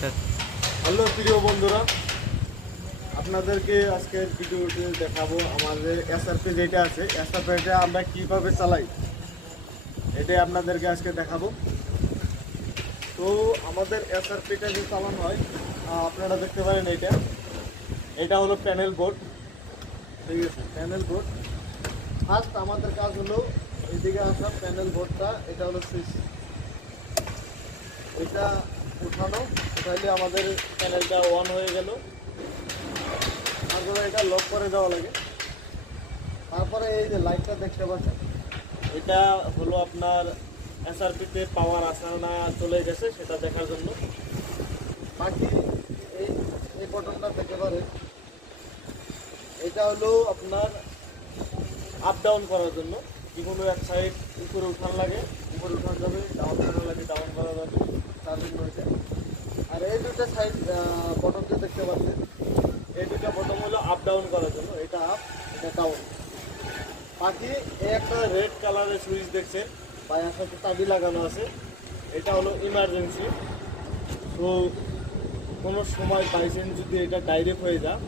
Hello প্রিয় বন্ধুরা, আপনাদেরকে আজকের ভিডিওতে দেখাবো আমাদের এসআরপি যেটা আছে, এসআরপিটা আমরা কিভাবে চালাই এটাই আপনাদেরকে আজকে দেখাবো। তো আমাদের এসআরপিটা যে চালানো হয়, আপনারা দেখতে পারেন এটা হলো প্যানেল বোর্ড। ঠিক আছে, প্যানেল বোর্ড। ফার্স্ট আমাদের কাজ হলো এইদিকে আসা প্যানেল বোর্ডটা, এটা হলো সুইচ, এটা উঠানো। তাহলে আমাদের প্যানেলটা অন হয়ে গেল। তারপরে এটা লক করে দেওয়া লাগে। তারপরে এই যে লাইটটা দেখতে পাচ্ছেন, এটা হলো আপনার এসআরপিতে পাওয়ার আসা না চলে গেছে সেটা দেখার জন্য। বাকি এই এই বটনটা দেখতে পারেন, এটা হলো আপনার আপ ডাউন করার জন্য। যে কোনো এক সাইড উপরে উঠান লাগে, উপরে উঠান যাবে, ডাউন করা লাগে, ডাউন করা যাবে, তার জন্য এটা। আর এই দুটো সাইড বটনটা দেখতে পাচ্ছেন, এই দুটো বটন হলো আপ ডাউন করার জন্য। এটা আপ, এটা ডাউন। বাকি এই একটা রেড কালারের সুইচ দেখছেন, বা এর সাথে চাবি লাগানো আছে, এটা হলো ইমার্জেন্সি। তো কোনো সময় বাইচান্স যদি এটা ডাইরেক্ট হয়ে যায়,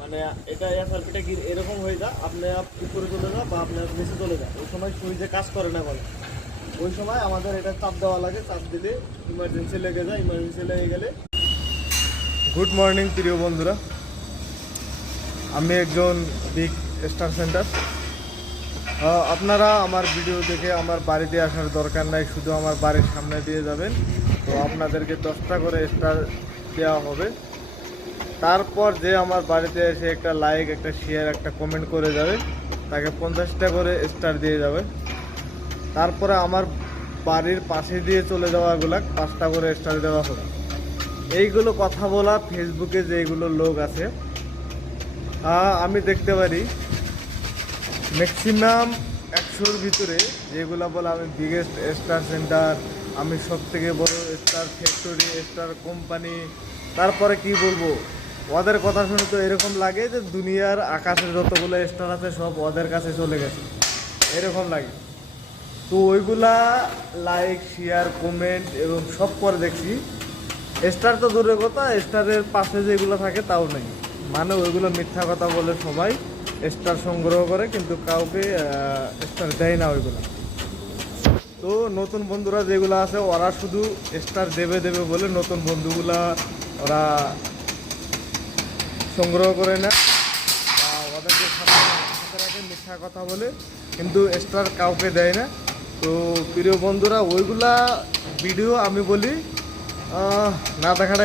মানে এটা এসআরপিটা কি এরকম হয়ে যায়, আপনি উপরে চলে যা বা আপনার নিচে চলে যায়, ওই সময় সুইচে কাজ করে না বলে, ওই সময় আমাদের এটা চাপ দেওয়া লাগে। চাপ দিলে ইমার্জেন্সি লেগে যায়, ইমার্জেন্সি লেগে গেলে। গুড মর্নিং প্রিয় বন্ধুরা, আমি একজন বিগ স্টার সেন্টার। আপনারা আমার ভিডিও দেখে আমার বাড়িতে আসার দরকার নাই, শুধু আমার বাড়ির সামনে দিয়ে যাবেন। তো আপনাদেরকে 10টা করে স্টার দেওয়া হবে। তারপর যে আমার বাড়িতে এসে একটা লাইক, একটা শেয়ার, একটা কমেন্ট করে যাবে, তাকে 50টা করে স্টার দিয়ে যাবে। তারপরে আমার বাড়ির পাশে দিয়ে চলে যাওয়াগুলা 5টা করে স্টার দেওয়া হবে। এইগুলো কথা বলা ফেসবুকে যেগুলো লোক আছে, আমি দেখতে পারি ম্যাক্সিমাম 100-র ভিতরে যেগুলো বলে আমি বিগেস্ট স্টার সেন্টার, আমি সব থেকে বড় স্টার ফ্যাক্টরি, স্টার কোম্পানি, তারপরে কি বলবো, ওদের কথা শুনে তো এরকম লাগে যে দুনিয়ার আকাশে যতগুলো স্টার আছে সব ওদের কাছে চলে গেছে, এরকম লাগে। তো ওইগুলা লাইক, শেয়ার, কমেন্ট এবং সব করে দেখছি। স্টার তো দূরের কথা, স্টারের পাশে যেগুলো থাকে তাও নেই। মানে ওইগুলো মিথ্যা কথা বলে সবাই স্টার সংগ্রহ করে, কিন্তু কাউকে স্টার দেয় না ওইগুলো। তো নতুন বন্ধুরা যেগুলো আছে, ওরা শুধু স্টার দেবে দেবে বলে নতুন বন্ধুগুলা ওরা সংগ্রহ করে না, বা ওদেরকে সাথে রাখে মিথ্যা কথা বলে, কিন্তু স্টার কাউকে দেয় না। তো প্রিয় বন্ধুরা, ওইগুলা ভিডিও আমি বলি না দেখাটা